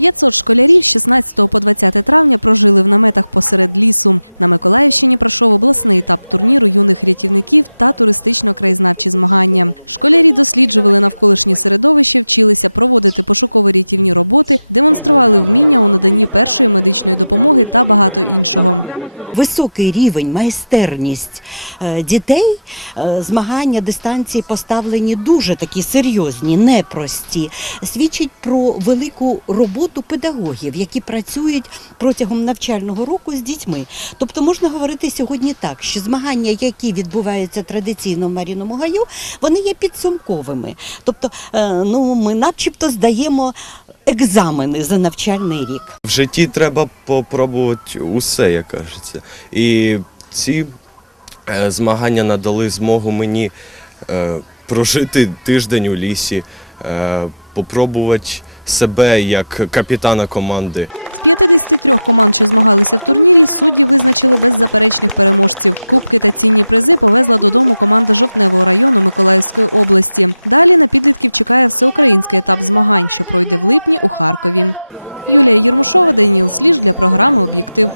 500 школярів з 16 по 20 травня прожили в наметах посеред лісу. На Миколаївщині пройшов обласний етап турніру юних рятівників та туристично-краєзнавчі змагання. Школярі досліджували навколишнє середовище, вчилися проводити пошуково-рятівні роботи, демонстрували вміння у наданні першої медичної допомоги та багато іншого. Високий рівень, майстерність е, дітей, е, змагання дистанції поставлені дуже такі серйозні, непрості. Свідчить про велику роботу педагогів, які працюють протягом навчального року з дітьми. Тобто можна говорити сьогодні так, що змагання, які відбуваються традиційно в Маріному гаю, вони є підсумковими. Тобто, е, ну ми начебто здаємо екзамени за навчальний рік. В житті треба попробувати усе, як кажеться. І ці е, змагання надали змогу мені е, прожити тиждень у лісі, е, попробувати себе як капітана команди. З 53 команд, що змагалися в турнірі, судді визначили беззаперечних переможців. Кубки та цінні призи повезла додому команда Жовтневого району Миколаївської області. Далі на підлітків чекає всеукраїнський етап змагань, що пройде в липні у Харкові. Юлія Єрмушова, Даніл Сліж для програми Об'єктив.